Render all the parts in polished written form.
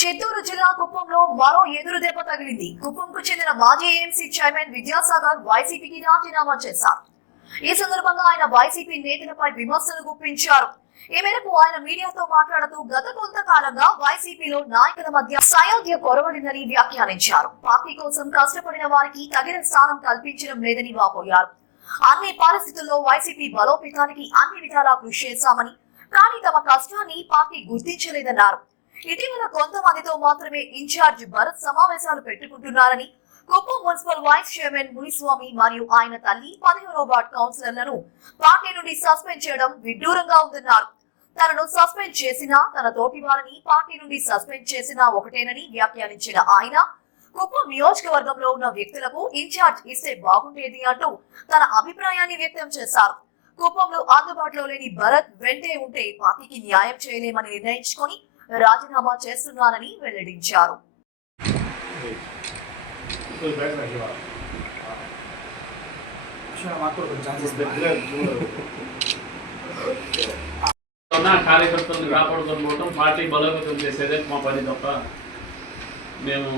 చిత్తూరు జిల్లా కుప్పంలో మరో ఎదురు దెబ్బ తగిలింది. కుప్పంకు చెందిన మాజీ ఏఎంసీ చైర్మన్ విద్యాసాగర్ వైసీపీకి రాజీనామా చేశారు. ఈ సందర్భంగా ఆయన వైసీపీ నేతలపై విమర్శలు గుప్పించారు. ఈ మేరకు ఆయన మీడియాతో మాట్లాడుతూ గత కొంతకాలంగా వైసీపీలో నాయకుల మధ్య సయోధ్య కొరవడిందని వ్యాఖ్యానించారు. పార్టీ కోసం కష్టపడిన వారికి తగిన స్థానం కల్పించడం లేదని వాపోయారు. అన్ని పరిస్థితుల్లో వైసీపీ బలోపేతానికి అన్ని విధాలా కృషి చేశామని, కానీ తమ కష్టాన్ని పార్టీ గుర్తించలేదన్నారు. ఇటీవల కొంతమందితో మాత్రమే ఇన్ఛార్జ్ భరత్ సమావేశాలు పెట్టుకుంటున్నారని, Kuppam municipal vice chairman Muniswamy మరియు ఆయన తల్లి 15వ వార్డ్ కౌన్సిలర్లను పార్టీ నుండి సస్పెండ్ చేయడం విడ్డూరంగా ఉందన్నారు. తనను సస్పెండ్ చేసినా, తన తోటి వారిని పార్టీ నుండి సస్పెండ్ చేసినా ఒకటేనని వ్యాఖ్యానించిన ఆయన, కుప్పం నియోజకవర్గంలో ఉన్న వ్యక్తులకు ఇన్ఛార్జ్ ఇస్తే బాగుండేది అంటూ తన అభిప్రాయాన్ని వ్యక్తం చేశారు. కుప్పంలో అందుబాటులో లేని భరత్ వెంటే ఉంటే పార్టీకి న్యాయం చేయలేమని నిర్ణయించుకొని రాజీనామా చేస్తున్నానని వెల్లడించారు. కార్యకర్తలను కాపాడుకోవడం, పార్టీ బలోపేతం చేసేదే మా పని తప్ప మేము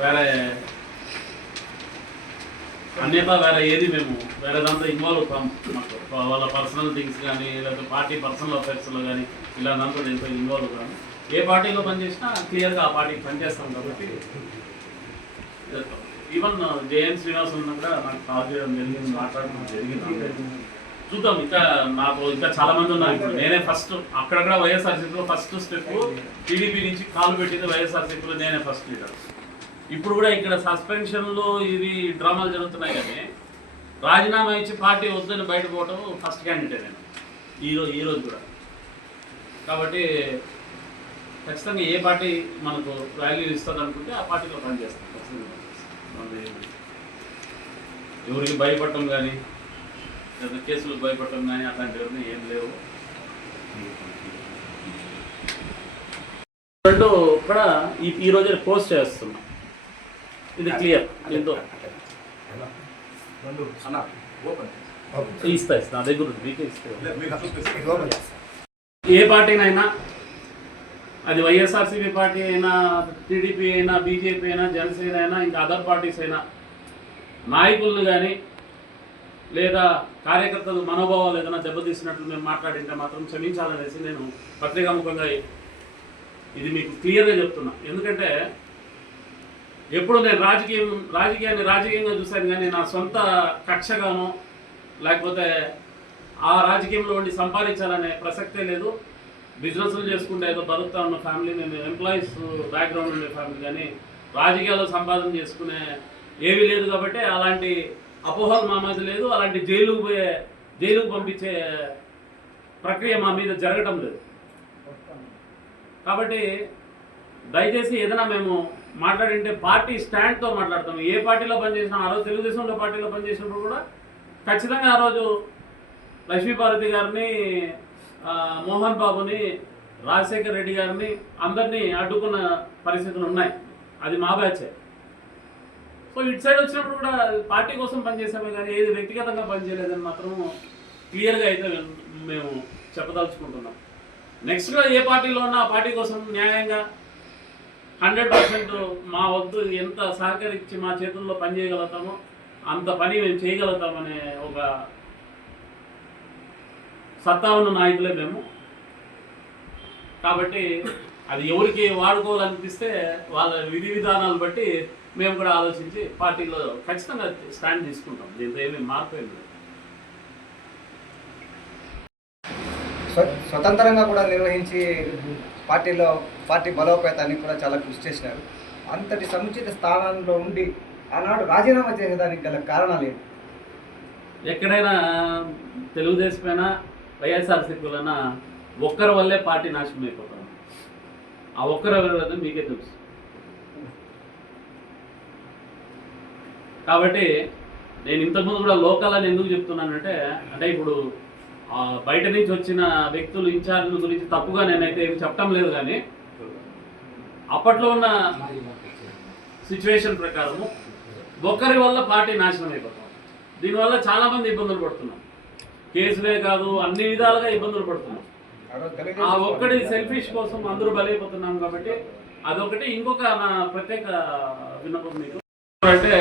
వేరే ఏది మేము వేరే దాంట్లో ఇన్వాల్వ్ అవుతాం. వాళ్ళ పర్సనల్ థింగ్స్ కానీ లేదా పార్టీ పర్సనల్ అఫేర్స్లో కానీ ఇలా దాంట్లో ఎంతో ఇన్వాల్వ్ అవుతాము. ఏ పార్టీలో పనిచేసినా క్లియర్గా ఆ పార్టీకి పనిచేస్తాం కాబట్టి. ఈవెన్ జేఎన్ శ్రీనివాస్ ఉన్నా కూడా నాకు కాల్ చేయడం జరిగింది, మాట్లాడడం జరిగింది. చూద్దాం, ఇంకా చాలా మంది ఉన్నారు. ఇప్పుడు నేనే ఫస్ట్ అక్కడక్కడ వైఎస్ఆర్సీపీలో ఫస్ట్ స్టెప్ టీడీపీ నుంచి కాలు పెట్టింది వైఎస్ఆర్సీపీలో నేనే ఫస్ట్ లీడర్. ఇప్పుడు కూడా ఇక్కడ సస్పెన్షన్లో ఇవి డ్రామాలు జరుగుతున్నాయి కానీ రాజీనామా ఇచ్చి పార్టీ వద్దని బయటపోవడం ఫస్ట్ క్యాండిడేట్ నేను ఈరోజు కూడా. కాబట్టి ఖచ్చితంగా ఏ పార్టీ మనకు వాల్యూ ఇస్తుంది అనుకుంటే ఆ పార్టీలో పనిచేస్తాం. ఎవరికి భయపడటం కానీ లేదా కేసులకు భయపడటం కానీ అట్లాంటివన్నీ ఏం లేవు. కూడా ఈరోజు పోస్ట్ చేస్తున్నాం, ఇది క్లియర్. దీంతో ఇస్తా నా దగ్గర మీకే ఇస్తా. ఏ పార్టీనైనా, అది వైఎస్ఆర్సీపీ పార్టీ అయినా, టీడీపీ అయినా, బీజేపీ అయినా, జనసేన అయినా, ఇంకా అదర్ పార్టీస్ అయినా, నాయకులను కానీ లేదా కార్యకర్తలు మనోభావాలు ఏదైనా దెబ్బతీసినట్లు మేము మాట్లాడింటే మాత్రం క్షమించాలనేసి నేను పత్రికాముఖంగా ఇది మీకు క్లియర్గా చెప్తున్నా. ఎందుకంటే ఎప్పుడు నేను రాజకీయాన్ని రాజకీయంగా చూశాను కానీ నా సొంత కక్షగానో లేకపోతే ఆ రాజకీయంలో ఉండి సంపాదించాలనే ప్రసక్తే లేదు. బిజినెస్లు చేసుకుంటే ఏదో బతుకుతా ఉన్న ఫ్యామిలీ, మేము ఎంప్లాయీస్ బ్యాక్గ్రౌండ్ ఉండే ఫ్యామిలీ, కానీ రాజకీయాల్లో సంపాదన చేసుకునే ఏమీ లేదు. కాబట్టి అలాంటి అపోహలు మా మీద లేదు. అలాంటి జైలుకు పంపించే ప్రక్రియ మా మీద జరగటం లేదు. కాబట్టి దయచేసి ఏదైనా మేము మాట్లాడింటే పార్టీ స్టాండ్తో మాట్లాడతాం. ఏ పార్టీలో పనిచేసినా, ఆ రోజు తెలుగుదేశంలో పార్టీలో పనిచేసినప్పుడు కూడా ఖచ్చితంగా ఆ రోజు లక్ష్మీపార్వతి గారిని, మోహన్ బాబుని, రాజశేఖర్ రెడ్డి గారిని అందరినీ అడ్డుకున్న పరిస్థితులు ఉన్నాయి. అది మా బ్యాచే. సో ఇటు సైడ్ వచ్చినప్పుడు కూడా పార్టీ కోసం పనిచేసామే కానీ ఏది వ్యక్తిగతంగా పనిచేయలేదని మాత్రం క్లియర్గా అయితే మేము చెప్పదలుచుకుంటున్నాం. నెక్స్ట్గా ఏ పార్టీలో ఉన్నా ఆ పార్టీ కోసం న్యాయంగా 100% మా వద్దు ఎంత సహకరించి మా చేతుల్లో పని చేయగలుగుతామో అంత పని మేము చేయగలుగుతామనే ఒక సత్తా ఉన్న నాయకులే మేము. కాబట్టి అది ఎవరికి వాడుకోవాలనిపిస్తే వాళ్ళ విధి విధానాలు బట్టి మేము కూడా ఆలోచించి పార్టీలో ఖచ్చితంగా స్టాండ్ తీసుకుంటాం. దీంతో ఏమీ మార్పు స్వతంత్రంగా కూడా నిర్వహించి పార్టీ బలోపేతాన్ని కూడా చాలా కృషి చేసినారు. అంతటి సముచిత స్థానంలో ఉండి ఆనాడు రాజీనామా చేసేదానికి గల కారణాలు ఏంటి? ఎక్కడైనా తెలుగుదేశమైనా వైఎస్ఆర్సీపీలైనా ఒక్కరి వల్లే పార్టీ నాశనం అయిపోతాం. ఆ ఒక్కరు ఎవరు మీకే తెలుసు. కాబట్టి నేను ఇంతకుముందు కూడా లోకల్ అని ఎందుకు చెప్తున్నానంటే, అంటే ఇప్పుడు బయట నుంచి వచ్చిన వ్యక్తులు ఇన్ఛార్జీల గురించి తప్పుగా నేనైతే ఏమి చెప్పడం లేదు, కానీ అప్పట్లో ఉన్న సిచ్యువేషన్ ప్రకారము ఒక్కరి వల్ల పార్టీ నాశనం అయిపోతాం. దీనివల్ల చాలామంది ఇబ్బందులు పడుతున్నాం. కేసులే కాదు, అన్ని విధాలుగా ఇబ్బందులు పడుతున్నాం. ఆ ఒక్కడి సెల్ఫిష్ కోసం అందరూ బలైపోతున్నాం. కాబట్టి అదొకటి. ఇంకొక నా ప్రత్యేక విన్నపం మీకు అంటే,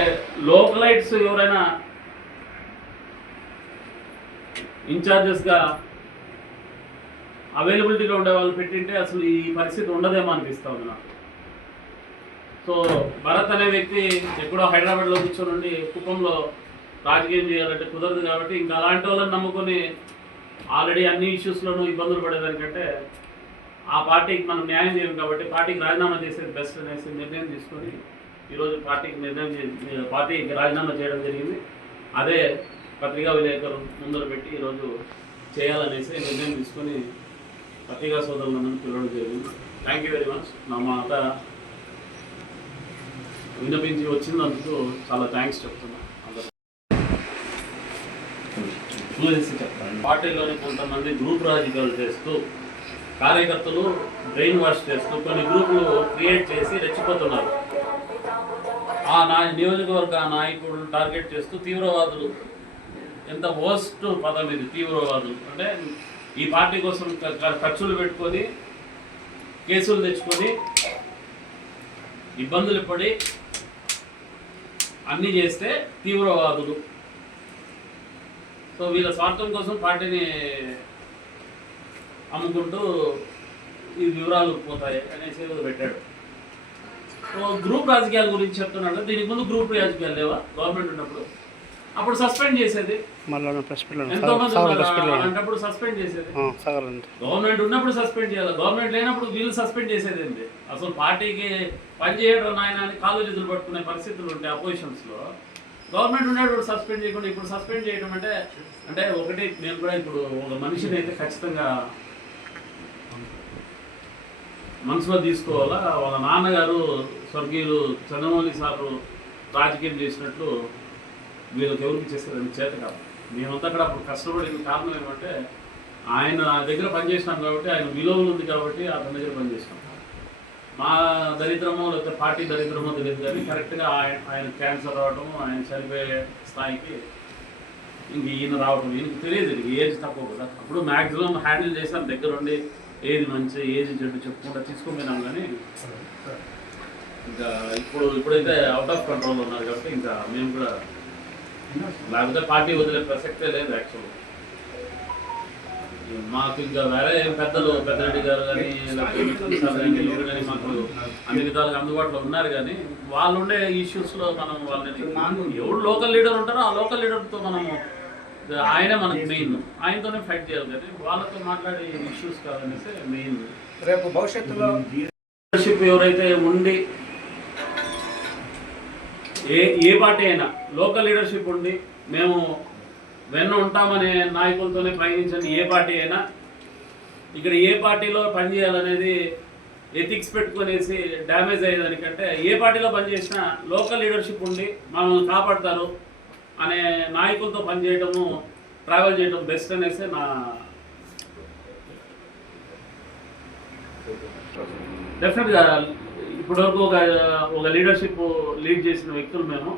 లోకలైట్స్ ఎవరైనా ఇన్ఛార్జెస్గా అవైలబిలిటీలో ఉండే వాళ్ళు పెట్టింటే అసలు ఈ పరిస్థితి ఉండదేమో అనిపిస్తూ ఉంది నాకు. సో భరత్ అనే వ్యక్తి ఎక్కడో హైదరాబాద్లో కూర్చొని ఉండి కుప్పంలో రాజకీయం చేయాలంటే కుదరదు కాబట్టి ఇంకా అలాంటి వాళ్ళని నమ్ముకొని ఆల్రెడీ అన్ని ఇష్యూస్లోనూ ఇబ్బందులు పడేదానికంటే ఆ పార్టీకి మనం న్యాయం చేయం కాబట్టి పార్టీకి రాజీనామా చేసేది బెస్ట్ అనేసి నిర్ణయం తీసుకొని ఈరోజు పార్టీకి రాజీనామా చేయడం జరిగింది. అదే పత్రికా విలేకరు ముందర పెట్టి ఈరోజు చేయాలనేసి నిర్ణయం తీసుకొని పత్రికా సోదరులందరినీ పిలవడం జరిగింది. Thank you very much. నా మాట వినిపించి వచ్చినందుకు చాలా థ్యాంక్స్ చెప్తున్నా. పార్టీలోని కొంతమంది గ్రూప్ రాజకీయాలు చేస్తూ కార్యకర్తలు బ్రెయిన్ వాష్ చేస్తూ కొన్ని గ్రూపులు క్రియేట్ చేసి రెచ్చిపోతున్నారు. ఆ నియోజకవర్గ నాయకులను టార్గెట్ చేస్తూ తీవ్రవాదులు, ఎంత వర్స్ట్ పదం ఇది తీవ్రవాదులు అంటే, ఈ పార్టీ కోసం ఖర్చులు పెట్టుకొని కేసులు తెచ్చుకొని ఇబ్బందులు పడి అన్నీ చేస్తే తీవ్రవాదులు. సో వీళ్ళ స్వార్థం కోసం పార్టీని అమ్ముకుంటూ ఈ వివరాలు పోతాయి అనేసి పెట్టాడు. సో గ్రూప్ రాజకీయాల గురించి చెప్తున్నాడు. దీనికి ముందు గ్రూప్ రాజకీయాలు లేవా గవర్నమెంట్ ఉన్నప్పుడు? అప్పుడు సస్పెండ్ చేసేది, ఎంతో మంది అలాంటప్పుడు సస్పెండ్ చేసేది. గవర్నమెంట్ ఉన్నప్పుడు సస్పెండ్ చేయాలి, గవర్నమెంట్ లేనప్పుడు వీళ్ళు సస్పెండ్ చేసేది ఏంటి? అసలు పార్టీకి పనిచేయడం నాయన అని కాలు చేతులు పట్టుకునే పరిస్థితులు ఉంటాయి అపోజిషన్స్లో. గవర్నమెంట్ ఉండేటప్పుడు సస్పెండ్ చేయకుండా ఇప్పుడు సస్పెండ్ చేయడం అంటే ఒకటి, నేను కూడా ఇప్పుడు ఒక మనిషిని అయితే ఖచ్చితంగా మనసులో తీసుకోవాలా. వాళ్ళ నాన్నగారు స్వర్గీయులు చంద్రమౌళి సారు రాజకీయం చేసినట్లు వీళ్ళకి ఎవరికి చేస్తారని చేత కాదు. మేమంతా అక్కడ అప్పుడు కష్టపడిన కారణం ఏమంటే, ఆయన దగ్గర పనిచేసినాం కాబట్టి, ఆయన విలువలు ఉంది కాబట్టి అతని దగ్గర పనిచేసినాం. మా దరిద్రమో లేకపోతే పార్టీ దరిద్రమో తెలియదు కానీ కరెక్ట్గా ఆయన క్యాన్సర్ రావడం, ఆయన చనిపోయే స్థాయికి ఇంక ఈయన రావడం ఈయనకి తెలియదు. ఏజ్ తక్కువ కదా. అప్పుడు మ్యాక్సిమం హ్యాండిల్ చేసాం, దగ్గర ఉండి ఏది మంచి ఏది చెడ్డు చెప్పుకుంటా తీసుకుపోయినాం. కానీ ఇంకా ఇప్పుడైతే అవుట్ ఆఫ్ కంట్రోల్ ఉన్నారు కాబట్టి ఇంకా మేము కూడా, లేకపోతే పార్టీ వదిలే ప్రసక్తే లేదు యాక్చువల్గా. మాకు ఇంకా వేరే పెద్దరెడ్డి గారు కానీ కానీ మాకు అన్ని విధాలుగా అందుబాటులో ఉన్నారు. కానీ వాళ్ళు ఉండే ఇష్యూస్లో మనం వాళ్ళని ఎవరు లోకల్ లీడర్ ఉంటారో ఆ లోకల్ లీడర్తో మనము, ఆయనే మనకి మెయిన్, ఆయనతోనే ఫైట్ చేయాలి. కానీ వాళ్ళతో మాట్లాడే ఇష్యూస్ కాదనేసి మెయిన్. రేపు భవిష్యత్తులో లీడర్షిప్ ఎవరైతే ఉండి ఏ పార్టీ అయినా లోకల్ లీడర్షిప్ ఉండి మేము వెన్న ఉంటామనే నాయకులతోనే పయనించండి ఏ పార్టీ అయినా. ఇక్కడ ఏ పార్టీలో పనిచేయాలనేది ఎథిక్స్ పెట్టుకునేసి డ్యామేజ్ అయ్యేదానికంటే, ఏ పార్టీలో పనిచేసినా లోకల్ లీడర్షిప్ ఉండి మమ్మల్ని కాపాడతారు అనే నాయకులతో పనిచేయటము, ట్రావెల్ చేయడం బెస్ట్ అనేసి నా డెఫినెట్గా. ఇప్పటివరకు ఒక లీడర్షిప్ లీడ్ చేసిన వ్యక్తులు మేము.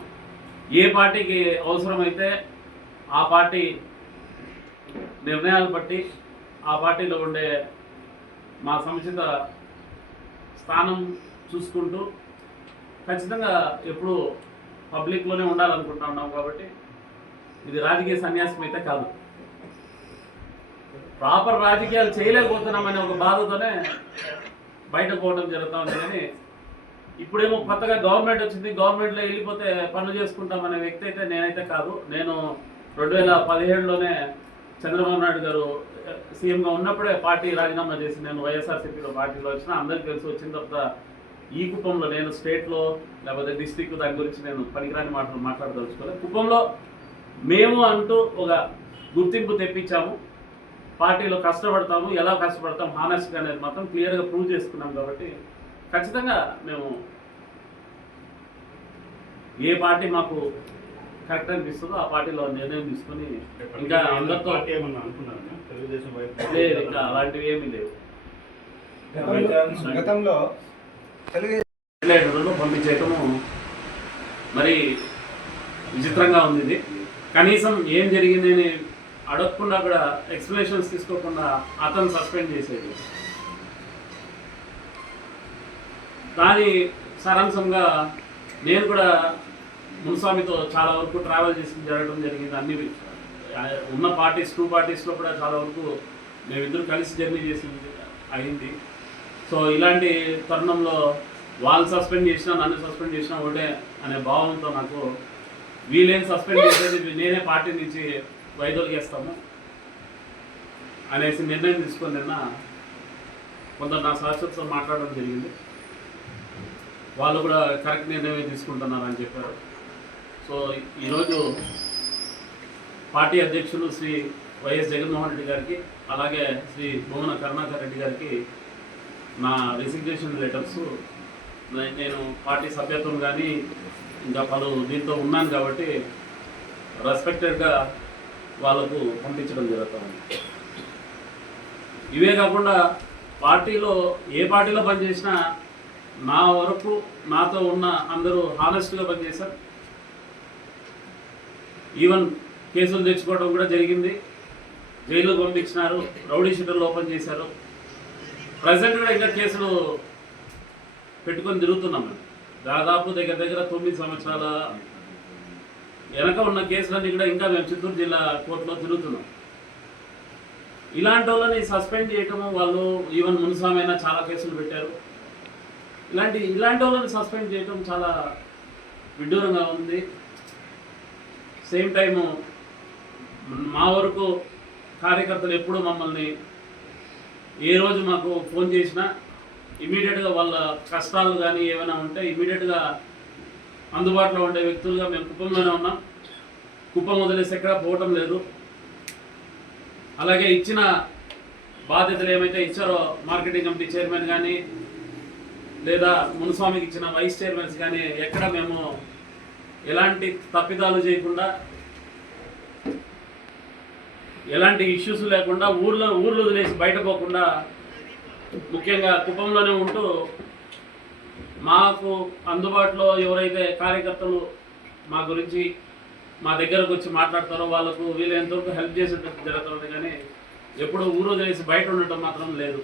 ఏ పార్టీకి అవసరమైతే ఆ పార్టీ నిర్ణయాలు బట్టి ఆ పార్టీలో ఉండే మా సముచిత స్థానం చూసుకుంటూ ఖచ్చితంగా ఎప్పుడు పబ్లిక్లోనే ఉండాలనుకుంటా ఉన్నాం. కాబట్టి ఇది రాజకీయ సన్యాసం అయితే కాదు. ప్రాపర్ రాజకీయాలు చేయలేకపోతున్నామనే ఒక బాధతోనే బయట పోవడం జరుగుతూ ఉంది. కానీ ఇప్పుడేమో కొత్తగా గవర్నమెంట్ వచ్చింది, గవర్నమెంట్లో వెళ్ళిపోతే పనులు చేసుకుంటామనే వ్యక్తి అయితే నేనైతే కాదు. నేను 2017లోనే చంద్రబాబు నాయుడు గారు సీఎంగా ఉన్నప్పుడే పార్టీ రాజీనామా చేసి నేను వైఎస్ఆర్సీపీలో పార్టీలో వచ్చిన. అందరికీ తెలిసి వచ్చిన తర్వాత ఈ కుప్పంలో నేను స్టేట్లో లేకపోతే డిస్ట్రిక్ట్ దాని గురించి నేను పనికిరాని మాటలు మాట్లాడదలుచుకోలేదు. కుప్పంలో మేము అంటూ ఒక గుర్తింపు తెప్పించాము. పార్టీలో కష్టపడతాము, ఎలా కష్టపడతాం హానెస్ట్గా అనేది మాత్రం క్లియర్గా ప్రూవ్ చేసుకున్నాం. కాబట్టి ఖచ్చితంగా మేము ఏ పార్టీ మాకు కరెక్ట్ అనిపిస్తుందో ఆ పార్టీలో నిర్ణయం తీసుకొని ఇంకా అందరితో లేదు, ఇంకా అలాంటివి ఏమీ లేవు. గతంలో లీడర్లు పంపించేయటము మరి విచిత్రంగా ఉంది. ఇది కనీసం ఏం జరిగిందని అడగకుండా కూడా ఎక్స్ప్లెనేషన్స్ తీసుకోకుండా అతను సస్పెండ్ చేసేది. కానీ సారాంశంగా నేను కూడా మున్స్వామితో చాలా వరకు ట్రావెల్ చేసి జరగడం జరిగింది. అన్ని ఉన్న పార్టీస్ 2 పార్టీస్లో కూడా చాలా వరకు మేమిద్దరు కలిసి జర్నీ చేసింది అయింది. సో ఇలాంటి తరుణంలో వాళ్ళు సస్పెండ్ చేసినా నన్ను సస్పెండ్ చేసినా ఒకటే అనే భావంతో నాకు వీళ్ళేం సస్పెండ్ చేసేది నేనే పార్టీ నుంచి వైదొలిగేస్తాము అనేసి నిర్ణయం తీసుకొని నిన్న కొందరు నా సహచరులతో మాట్లాడడం జరిగింది. వాళ్ళు కూడా కరెక్ట్ నిర్ణయం తీసుకుంటున్నారని చెప్పారు. సో ఈరోజు పార్టీ అధ్యక్షులు శ్రీ వైఎస్ జగన్మోహన్ రెడ్డి గారికి అలాగే శ్రీ భువన కరుణాకర్ రెడ్డి గారికి నా రిసిగ్నేషన్ లెటర్స్ నేను పార్టీ సభ్యత్వం కానీ ఇంకా పలు దీంతో ఉన్నాను కాబట్టి రెస్పెక్టెడ్గా వాళ్ళకు పంపించడం జరుగుతుంది. ఇవే కాకుండా పార్టీలో ఏ పార్టీలో పనిచేసినా నా వరకు నాతో ఉన్న అందరూ హానెస్ట్గా పనిచేశారు. ఈవెన్ కేసులు తెచ్చుకోవడం కూడా జరిగింది. జైలు పంపించినారు, రౌడీ షీటర్లు ఓపెన్ చేశారు. ప్రజెంట్ కూడా ఇంకా కేసులు పెట్టుకొని తిరుగుతున్నాం. దాదాపు దగ్గర 9 సంవత్సరాల వెనక ఉన్న కేసులన్నీ కూడా ఇంకా మేము చిత్తూరు జిల్లా కోర్టులో తిరుగుతున్నాం. ఇలాంటి వాళ్ళని సస్పెండ్ చేయటము, వాళ్ళు ఈవెన్ మున్స్వామైనా చాలా కేసులు పెట్టారు. ఇలాంటి వాళ్ళని సస్పెండ్ చేయటం చాలా విడ్డూరంగా ఉంది. సేమ్ టైము మా వరకు కార్యకర్తలు ఎప్పుడు మమ్మల్ని ఏ రోజు మాకు ఫోన్ చేసినా ఇమీడియట్గా వాళ్ళ కష్టాలు కానీ ఏమైనా ఉంటే ఇమీడియట్గా అందుబాటులో ఉండే వ్యక్తులుగా మేము కుప్పంలోనే ఉన్నాం. కుప్పం వదిలేసి ఎక్కడా పోవటం లేదు. అలాగే ఇచ్చిన బాధ్యతలు ఏమైతే ఇచ్చారో మార్కెటింగ్ కమిటీ చైర్మన్ కానీ లేదా మున్స్వామికి ఇచ్చిన వైస్ చైర్మన్స్ కానీ ఎక్కడ మేము ఎలాంటి తప్పిదాలు చేయకుండా ఎలాంటి ఇష్యూస్ లేకుండా ఊర్లు వదిలేసి బయట పోకుండా ముఖ్యంగా కుప్పంలోనే ఉంటూ మాకు అందుబాటులో ఎవరైతే కార్యకర్తలు మా గురించి మా దగ్గరకు వచ్చి మాట్లాడతారో వాళ్ళకు వీలైనంతవరకు హెల్ప్ చేసేటట్టు జరుగుతుంది. కానీ ఎప్పుడు ఊరు వదిలేసి బయట ఉండటం మాత్రం లేదు.